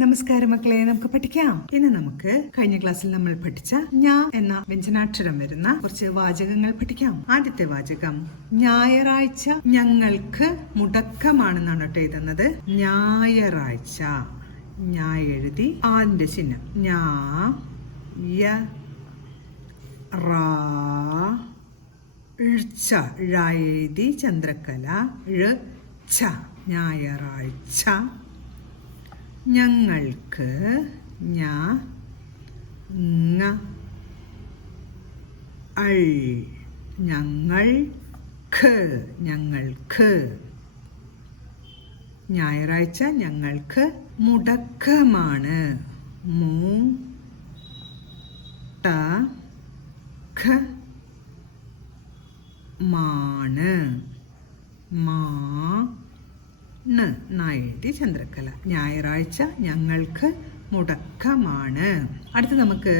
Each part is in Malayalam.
നമസ്കാരം മക്കളെ, നമുക്ക് പഠിക്കാം. ഇന്ന് നമുക്ക് കഴിഞ്ഞ ക്ലാസ്സിൽ നമ്മൾ പഠിച്ച ഞാ എന്ന വ്യഞ്ജനാക്ഷരം വരുന്ന കുറച്ച് വാചകങ്ങൾ പഠിക്കാം. ആദ്യത്തെ വാചകം, ഞായറാഴ്ച ഞങ്ങൾക്ക് മുടക്കമാണെന്നാണ് കേട്ടോ എഴുതുന്നത്. ഞായറാഴ്ച, ഞാ എഴുതി ആന്റെ ചിഹ്നം, ഞാ യ റാ ഴ്ച, ഴ എഴുതി ചന്ദ്രക്കല, ഴ ഛ, ഞായറാഴ്ച. ഞങ്ങൾക്ക്, ഞ ങ അൾ, ഞങ്ങൾക്ക്, ഞങ്ങൾക്ക്. ഞായറാഴ്ച ഞങ്ങൾക്ക് മുടക്കമാണ്. മു ട ഖ മാണ്, മാ എഴുതി ചന്ദ്രക്കല. ഞായറാഴ്ച ഞങ്ങൾക്ക് മുടക്കമാണ്. അടുത്ത് നമുക്ക്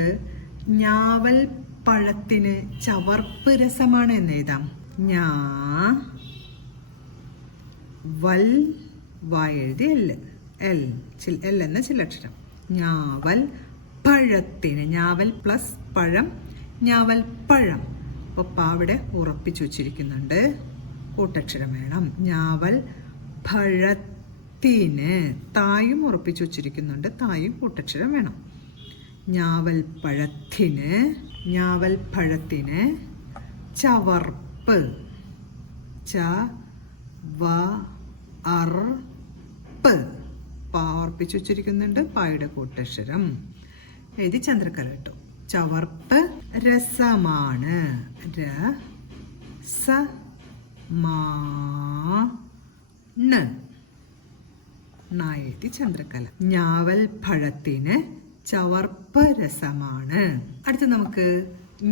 ഞാവൽ പഴത്തിന് ചവർപ്പ് രസമാണ് എന്ന് എഴുതാം. ഞാ വൽ, വ എഴുതി എൽ, എൽ എന്ന ചില്ലക്ഷരം. ഞാവൽ പഴത്തിന്, ഞാവൽ പ്ലസ് പഴം, ഞാവൽ പഴം. അപ്പോൾ അവിടെ ഉറപ്പിച്ചു വച്ചിരിക്കുന്നുണ്ട്, കൂട്ടക്ഷരം വേണം. ഞാവൽ പഴത്തിന്, തായും ഉറപ്പിച്ചു വച്ചിരിക്കുന്നുണ്ട്, തായും കൂട്ടക്ഷരം വേണം. ഞാവൽ പഴത്തിന്, ഞാവൽ പഴത്തിന് ചവർപ്പ്, ച വ അർ പ്പ്, പാ ഉറപ്പിച്ചു വച്ചിരിക്കുന്നുണ്ട്, പായുടെ കൂട്ടക്ഷരം എഴുതി ചന്ദ്രക്കല ഇട്ടു. ചവർപ്പ് രസമാണ്, ര സ മാ ണ് എഴുതി ചന്ദ്രക്കല. ഞാവൽ പഴത്തിന് ചവർപ്പ് രസമാണ്. അടുത്ത് നമുക്ക്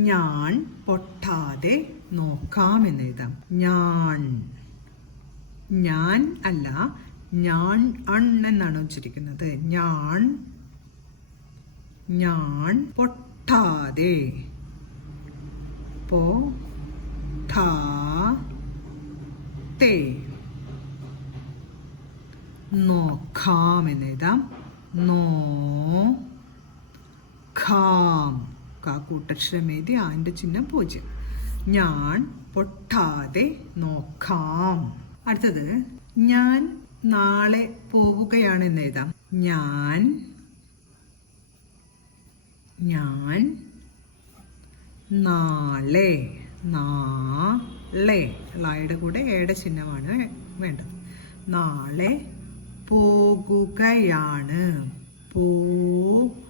ഞാൻ പൊട്ടാതെ നോക്കാം എന്ന് എഴുതാം. ഞാൻ, ഞാൻ അല്ല, ഞാൻ എന്നാണ് ഉച്ചരിക്കുന്നത്. ഞാൻ, ഞാൻ പൊട്ടാതെ, പോ ഠാ തേ, നോക്കാം എന്ന് എഴുതാം. നോ ഖാം, കാ കൂട്ടക്ഷരം എഴുതി ആന്റെ ചിഹ്നം 0. ഞാൻ പൊട്ടാതെ നോക്കാം. അടുത്തത് ഞാൻ നാളെ പോവുകയാണെന്ന് എഴുതാം. ഞാൻ, ഞാൻ നാളെ, നാളെ, ളയുടെ കൂടെ ഏടെ ചിഹ്നമാണ് വേണ്ടത്. നാളെ പോകുകയാണ്, പോകുകയാണ്,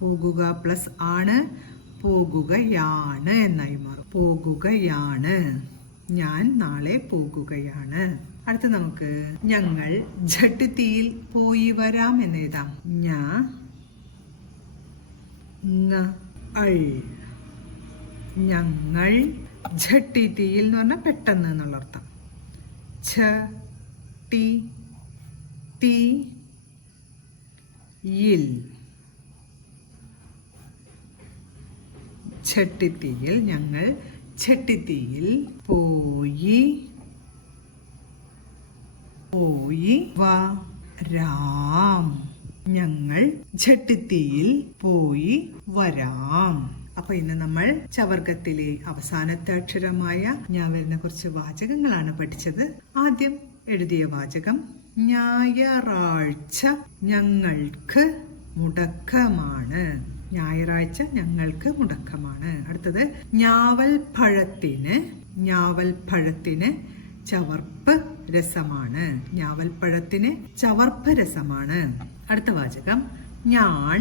പോകുക പ്ലസ് ആണ്, പോകുകയാണ് എന്നായി മാറും. പോകുകയാണ്, ഞാൻ നാളെ പോകുകയാണ്. അടുത്ത നമുക്ക് ഞങ്ങൾ ജട്ടിത്തിയിൽ പോയി വരാം എന്ന് എഴുതാം. ഞാ ങ അൾ, ഞങ്ങൾ ജട്ടിത്തിയിൽ എന്ന് പറഞ്ഞാൽ പെട്ടെന്ന് എന്നുള്ള അർത്ഥം. ഛ ടി തി യിൽ, ചട്ടിത്തിയിൽ, ഞങ്ങൾ ചട്ടിത്തിയിൽ പോയി വരാം. ഞങ്ങൾ ചട്ടിത്തിയിൽ പോയി വരാം. അപ്പൊ ഇന്ന് നമ്മൾ ചവർഗത്തിലെ അവസാനത്തെ അക്ഷരമായ ഞാവലിനെ കുറിച്ച് വാചകങ്ങളാണ് പഠിച്ചത്. ആദ്യം എഴുതിയ വാചകം, ഞായറാഴ്ച ഞങ്ങൾക്ക് മുടക്കമാണ്. ഞായറാഴ്ച ഞങ്ങൾക്ക് മുടക്കമാണ്. അടുത്തത് ഞാവൽ പഴത്തിന്, ഞാവൽ പഴത്തിന് ചവർപ്പ് രസമാണ്. ഞാവൽ പഴത്തിന് ചവർപ്പ് രസമാണ്. അടുത്ത വാചകം, ഞാൻ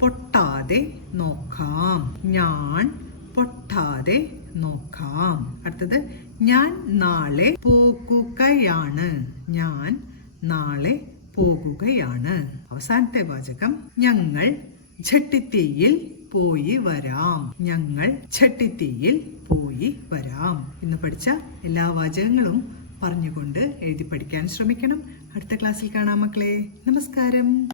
പൊട്ടാതെ നോക്കാം. ഞാൻ പൊട്ടാതെ നോക്കാം. അടുത്തത് ഞാൻ നാളെ പോകുകയാണ്. ഞാൻ നാളെ പോകുകയാണ്. അവസാനത്തെ വാചകം, ഞങ്ങൾ ചട്ടിത്തിയിൽ പോയി വരാം. ഞങ്ങൾ ചട്ടിത്തിയിൽ പോയി വരാം. ഇന്ന് പഠിച്ച എല്ലാ വാചകങ്ങളും പറഞ്ഞുകൊണ്ട് എഴുതി പഠിക്കാൻ ശ്രമിക്കണം. അടുത്ത ക്ലാസ്സിൽ കാണാം മക്കളെ. നമസ്കാരം.